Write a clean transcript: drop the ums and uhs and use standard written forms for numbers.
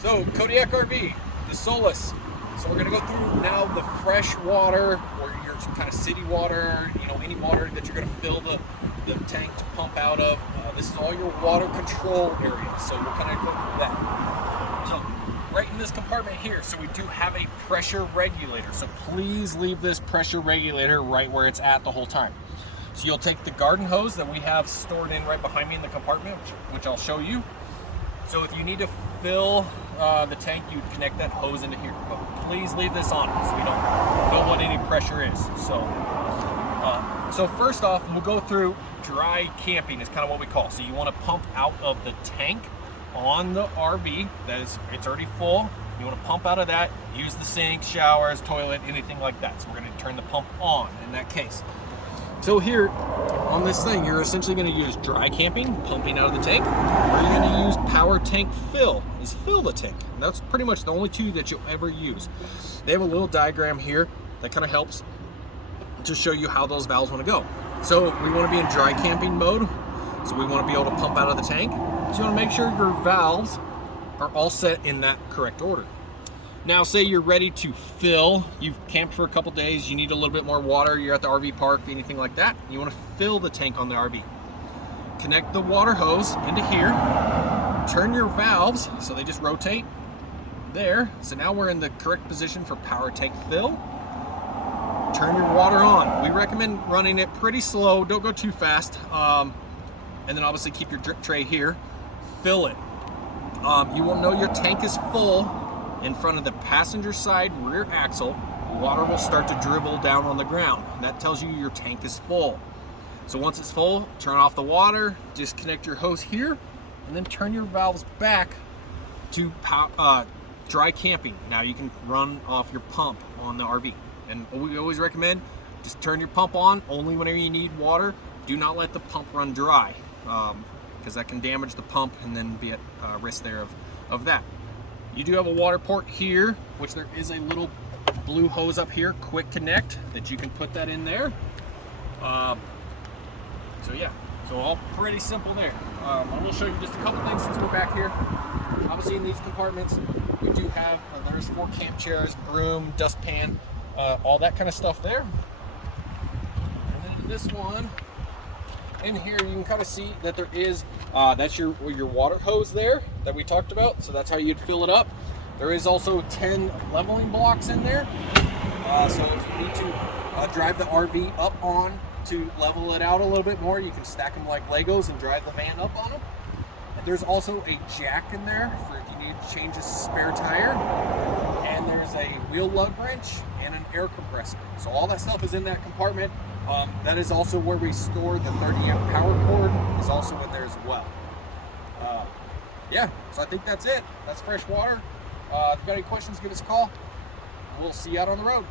So Kodiak RV, the Solis. So we're gonna go through now the fresh water, or your kind of city water, any water that you're gonna fill the tank to pump out of. This is all your water control area. So we'll kind of go through that. So right in this compartment here, so we do have a pressure regulator. So please leave this pressure regulator right where it's at the whole time. So you'll take the garden hose that we have stored in right behind me in the compartment, which I'll show you. So if you need to fill the tank, you'd connect that hose into here. But please leave this on so we don't know what any pressure is. So first off, we'll go through dry camping is kind of what we call. So you want to pump out of the tank on the RV. It's already full. You want to pump out of that, use the sink, showers, toilet, anything like that. So we're going to turn the pump on in that case. So here on this thing, you're essentially going to use dry camping, pumping out of the tank, or you're going to use power tank fill the tank. And that's pretty much the only two that you'll ever use. They have a little diagram here that kind of helps to show you how those valves want to go. So we want to be in dry camping mode. So we want to be able to pump out of the tank. So you want to make sure your valves are all set in that correct order. Now say you're ready to fill, you've camped for a couple days, you need a little bit more water, you're at the RV park, anything like that, you want to fill the tank on the RV. Connect the water hose into here, turn your valves so they just rotate there. So now we're in the correct position for power tank fill. Turn your water on. We recommend running it pretty slow, don't go too fast, and then obviously keep your drip tray here. Fill it. You will know your tank is full in front of the passenger side rear axle. Water will start to dribble down on the ground, and that tells you your tank is full. So once it's full, turn off the water, disconnect your hose here, and then turn your valves back to dry camping. Now you can run off your pump on the RV. And we always recommend just turn your pump on only whenever you need water. Do not let the pump run dry, because that can damage the pump and then be at risk there of that. You do have a water port here, which there is a little blue hose up here, quick connect, that you can put that in there. So yeah, so all pretty simple there. I will show you just a couple things since we're back here. Obviously in these compartments, we do have, there's 4 camp chairs, broom, dustpan, all that kind of stuff there. And then this one, in here you can kind of see that there is, that's your water hose there that we talked about. So that's how you'd fill it up. There is also 10 leveling blocks in there. So if you need to drive the RV up on to level it out a little bit more, you can stack them like Legos and drive the van up on them. And there's also a jack in there for if you need to change a spare tire. And there's a wheel lug wrench and an air compressor. So all that stuff is in that compartment. That is also where we store the 30 amp power cord, is also in there as well. Yeah, so I think that's it. That's fresh water. If you've got any questions, give us a call. We'll see you out on the road.